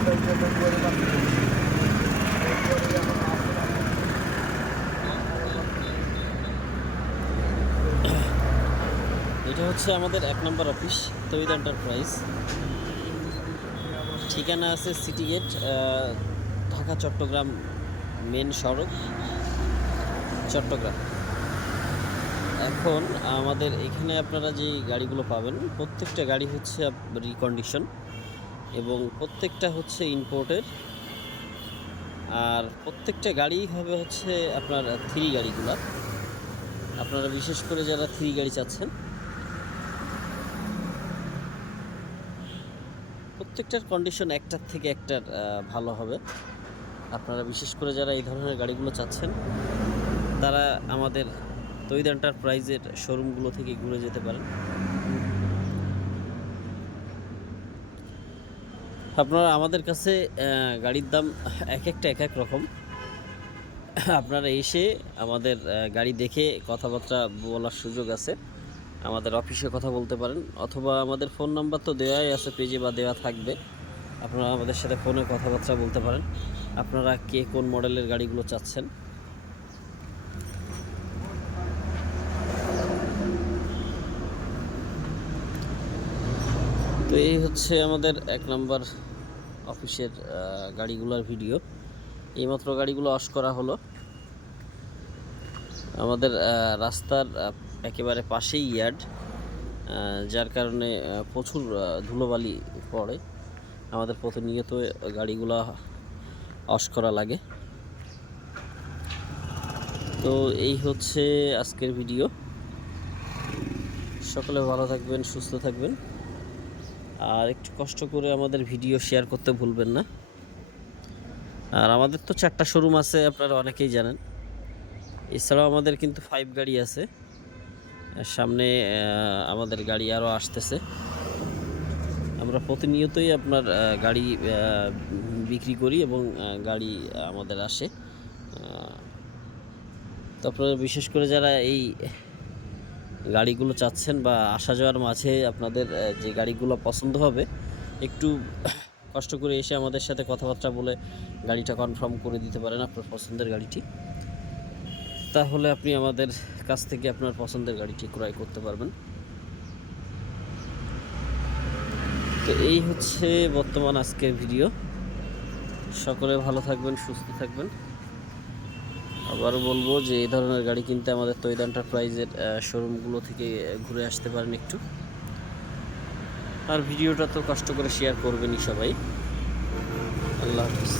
এটা হচ্ছে আমাদের এক নম্বর অফিস তৈদ এন্টারপ্রাইজ ঠিকানা আছে city gate Dhaka, Chittagong main সড়ক, চট্টগ্রাম। এখন আমাদের এখানে আপনারা যে গাড়িগুলো পাবেন, প্রত্যেকটা গাড়ি হচ্ছে রিকন্ডিশন এবং প্রত্যেকটা হচ্ছে ইম্পোর্টের আর প্রত্যেকটা গাড়ি হবে হচ্ছে আপনার থ্রি গাড়িগুলো। আপনারা বিশেষ করে যারা থ্রি গাড়ি চাচ্ছেন, প্রত্যেকটার কন্ডিশন একটার থেকে একটার ভালো হবে। আপনারা বিশেষ করে যারা এই ধরনের গাড়িগুলো চাচ্ছেন, তারা আমাদের তৈদ প্রাইজের শোরুমগুলো থেকে ঘুরে যেতে পারেন। আপনারা আমাদের কাছে গাড়ির দাম এক একটা এক এক রকম। আপনারা এসে আমাদের গাড়ি দেখে কথাবার্তা বলার সুযোগ আছে। আমাদের অফিসে কথা বলতে পারেন, অথবা আমাদের ফোন নাম্বার তো দেওয়াই আছে, পেজে বা দেওয়া থাকবে। আপনারা আমাদের সাথে ফোনে কথাবার্তা বলতে পারেন। আপনারা কে কোন মডেলের গাড়িগুলো চাচ্ছেন? তো এই হচ্ছে আমাদের এক নম্বর অফিসের গাড়িগুলোর ভিডিও। এইমাত্র গাড়িগুলো অস করা হলো। আমাদের রাস্তার একেবারে পাশেই ইয়ার্ড যার কারণে প্রচুর ধুলোবালি পড়ে। আমাদের প্রতিনিয়ত গাড়িগুলো অস করা লাগে। তো এই হচ্ছে আজকের ভিডিও। সকলে ভালো থাকবেন, সুস্থ থাকবেন। আর একটু কষ্ট করে আমাদের ভিডিও শেয়ার করতে ভুলবেন না। আর আমাদের তো চারটা শোরুম আছে, আপনারা অনেকেই জানেন। এছাড়াও আমাদের কিন্তু ফাইভ গাড়ি আছে। সামনে আমাদের গাড়ি আরও আসতেছে। আমরা প্রতিনিয়তই আপনার গাড়ি বিক্রি করি এবং গাড়ি আমাদের আসে। তারপরে বিশেষ করে যারা এই গাড়িগুলো চাচ্ছেন বা আসা যাওয়ার মাঝে আপনাদের যে গাড়িগুলো পছন্দ হবে, একটু কষ্ট করে এসে আমাদের সাথে কথাবার্তা বলে গাড়িটা কনফার্ম করে দিতে পারেন আপনার পছন্দের গাড়িটি। তাহলে আপনি আমাদের কাছ থেকে আপনার পছন্দের গাড়িটি ক্রয় করতে পারবেন। তো এই হচ্ছে বর্তমান আজকের ভিডিও। সকলে ভালো থাকবেন, সুস্থ থাকবেন। আবারও বলব যে এই ধরনের গাড়ি কিনতে আমাদের তৈদ এন্টারপ্রাইজের শোরুমগুলো থেকে ঘুরে আসতে পারেন একটু। আর ভিডিওটা তো কষ্ট করে শেয়ার করবেনই সবাই। আল্লাহ হাফিজ।